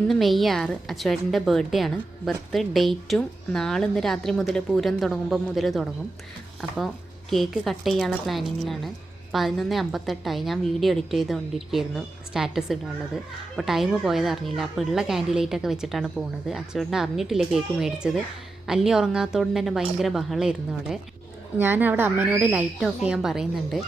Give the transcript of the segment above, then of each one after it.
ഇന്ന് May 6 അച്ചുവേട്ടൻ്റെ birthday ആണ്. Birth ഡേറ്റും നാളെ ഇന്ന് രാത്രി മുതൽ പൂരം തുടങ്ങുമ്പോൾ മുതൽ തുടങ്ങും. അപ്പോൾ കേക്ക് കട്ട് ചെയ്യാനുള്ള പ്ലാനിങ്ങിലാണ്. 11:58 ഞാൻ വീഡിയോ എഡിറ്റ് ചെയ്തുകൊണ്ടിരിക്കുകയായിരുന്നു സ്റ്റാറ്റസ് ഇടാനുള്ളത്. അപ്പോൾ ടൈം പോയത് അറിഞ്ഞില്ല. അപ്പോൾ ഉള്ള ക്യാൻഡിൽ ലൈറ്റൊക്കെ വെച്ചിട്ടാണ് പോകുന്നത്. അച്ചുവേട്ടൻ അറിഞ്ഞിട്ടില്ല കേക്ക് മേടിച്ചത്. അല്ലി ഉറങ്ങാത്തതുകൊണ്ട് തന്നെ ഭയങ്കര ബഹളമായിരുന്നു അവിടെ. ഞാൻ അവിടെ അമ്മേനോട് ലൈറ്റ് ഓഫ് ചെയ്യാൻ പറയുന്നുണ്ട്.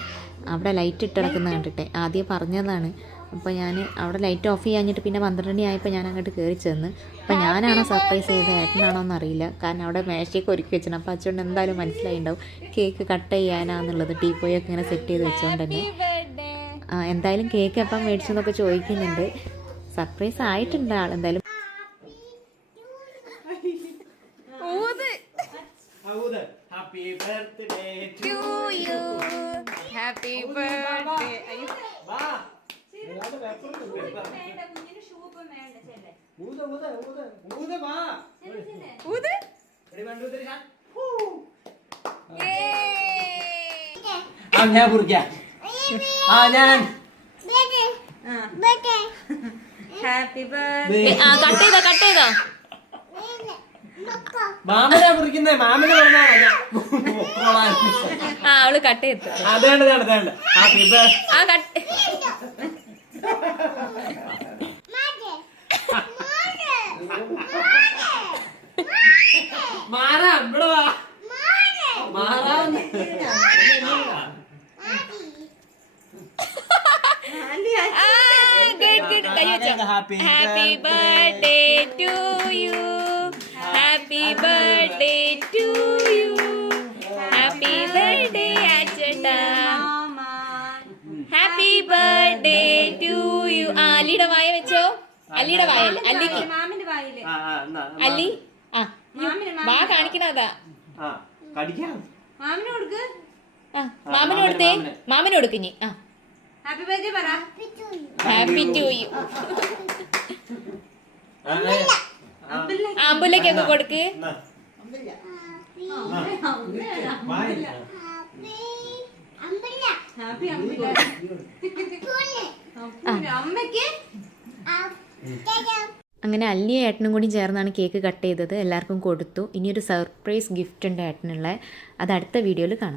അവിടെ ലൈറ്റ് ഇട്ട് കിടക്കുന്നത് കണ്ടിട്ടെ ആദ്യം പറഞ്ഞതാണ്. അപ്പോൾ ഞാൻ അവിടെ ലൈറ്റ് ഓഫ് ചെയ്യാഞ്ഞിട്ട് പിന്നെ 12 മണി ആയപ്പോൾ ഞാൻ അങ്ങോട്ട് കയറി ചെന്ന്. അപ്പോൾ ഞാനാണോ സർപ്രൈസ് ചെയ്തത് ഏട്ടനാണോ എന്നറിയില്ല. കാരണം അവിടെ മേശയൊക്കെ ഒരുക്കി വെച്ചിട്ടുണ്ട്. അപ്പോൾ അച്ചുകൊണ്ട് എന്തായാലും മനസ്സിലായിണ്ടാവും കേക്ക് കട്ട് ചെയ്യാനാന്നുള്ളത്. ടീപ്പോയൊക്കെ ഇങ്ങനെ സെറ്റ് ചെയ്ത് വെച്ചുകൊണ്ട് തന്നെ എന്തായാലും കേക്ക് എപ്പം മേടിച്ചെന്നൊക്കെ ചോദിക്കുന്നുണ്ട്. സർപ്രൈസ് ആയിട്ടുണ്ട് ആൾ എന്തായാലും. Happy birthday to you. Happy birthday. വാ ഞാൻ കുറിക്കാം. ഞാൻ ഹാപ്പി ബർത്ത്ഡേ. കട്ട് ചെയ്തോ മാമനാ കുറിക്കുന്നേ. മാമന് പറഞ്ഞാ അവള് കട്ട് ചെയ്തു. അതേണ്ട ഹാപ്പി ബർത്ത്ഡേ. മാറാ ഇവിടെ വാ. മാറാ happy birthday to you. Happy birthday to you. Happy birthday അച്ചേട്ടാ. Happy birthday to you. അല്ലിയുടെ വായ വെച്ചോ. അല്ലിയുടെ വായല്ലേ അല്ലിക്ക്. അല്ലി വാ കാണിക്കണതാ. മാമന് കൊടുത്തേ. മാമന് കൊടുക്കിഞ്ഞി. ഹാപ്പി ബർത്ത്ഡേ പറ. Happy to you. അമ്പുലേക്കൊക്കെ കൊടുക്ക്. അങ്ങനെ അല്ലിയും ഏട്ടനും കൂടി ചേർന്നാണ് കേക്ക് കട്ട് ചെയ്തത്. എല്ലാവർക്കും കൊടുത്തു. ഇനിയൊരു സർപ്രൈസ് ഗിഫ്റ്റ് ഉണ്ട് ഏട്ടനുള്ള. അത് അടുത്ത വീഡിയോയിൽ കാണാം.